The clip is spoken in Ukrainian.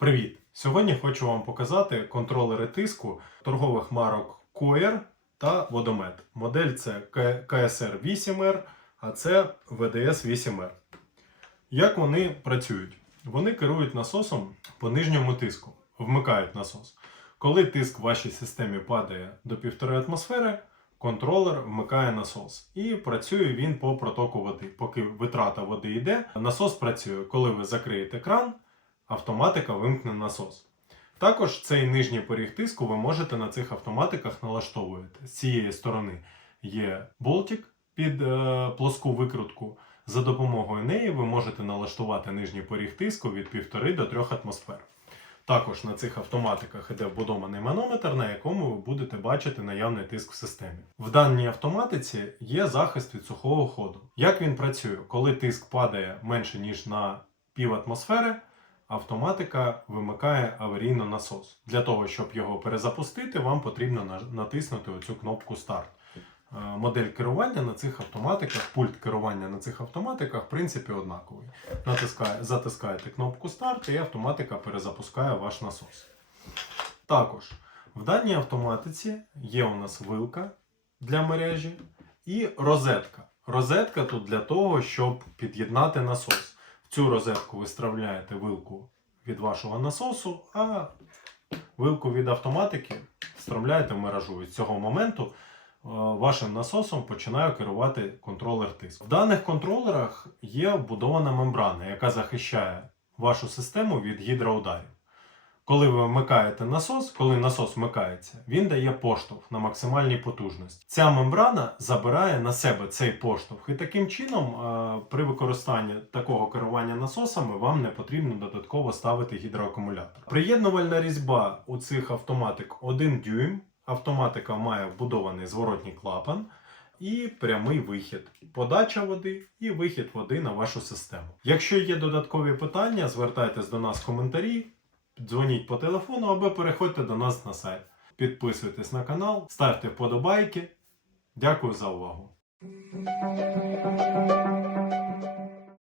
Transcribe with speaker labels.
Speaker 1: Привіт! Сьогодні хочу вам показати контролери тиску торгових марок Coer та Водомет. Модель це KSR 8R, а це VDS 8R. Як вони працюють? Вони керують насосом по нижньому тиску, вмикають насос. Коли тиск в вашій системі падає до 1,5 атмосфери, контролер вмикає насос. І працює він по протоку води. Поки витрата води йде, насос працює. Коли ви закриєте кран, автоматика вимкне насос. Також цей нижній поріг тиску ви можете на цих автоматиках налаштовувати. З цієї сторони є болтик під е, плоску викрутку. За допомогою неї ви можете налаштувати нижній поріг тиску від 1,5 до 3 атмосфер. Також на цих автоматиках іде вбудований манометр, на якому ви будете бачити наявний тиск в системі. В даній автоматиці є захист від сухого ходу. Як він працює? Коли тиск падає менше ніж на пів атмосфери, автоматика вимикає аварійно насос. Для того, щоб його перезапустити, вам потрібно натиснути оцю кнопку старт. Е, Модель керування на цих автоматиках, пульт керування на цих автоматиках, в принципі, однаковий. Натискає, затискаєте кнопку старт і автоматика перезапускає ваш насос. Також в даній автоматиці є у нас вилка для мережі і розетка. Розетка тут для того, щоб під'єднати насос. Цю розетку ви стравляєте вилку від вашого насосу, а вилку від автоматики встромляєте в мережу. І з цього моменту е, вашим насосом починає керувати контролер тиску. В даних контролерах є вбудована мембрана, яка захищає вашу систему від гідроударів. Коли ви вмикаєте насос, коли насос вмикається, він дає поштовх на максимальній потужності. Ця мембрана забирає на себе цей поштовх, і таким чином, е, при використанні такого керування насосами, вам не потрібно додатково ставити гідроакумулятор. Приєднувальна різьба у цих автоматик 1 дюйм. Автоматика має вбудований зворотній клапан і прямий вихід, подача води і вихід води на вашу систему. Якщо є додаткові питання, звертайтесь до нас в коментарі, дзвоніть по телефону або переходьте до нас на сайт. Підписуйтесь на канал, ставте вподобайки. Дякую за увагу.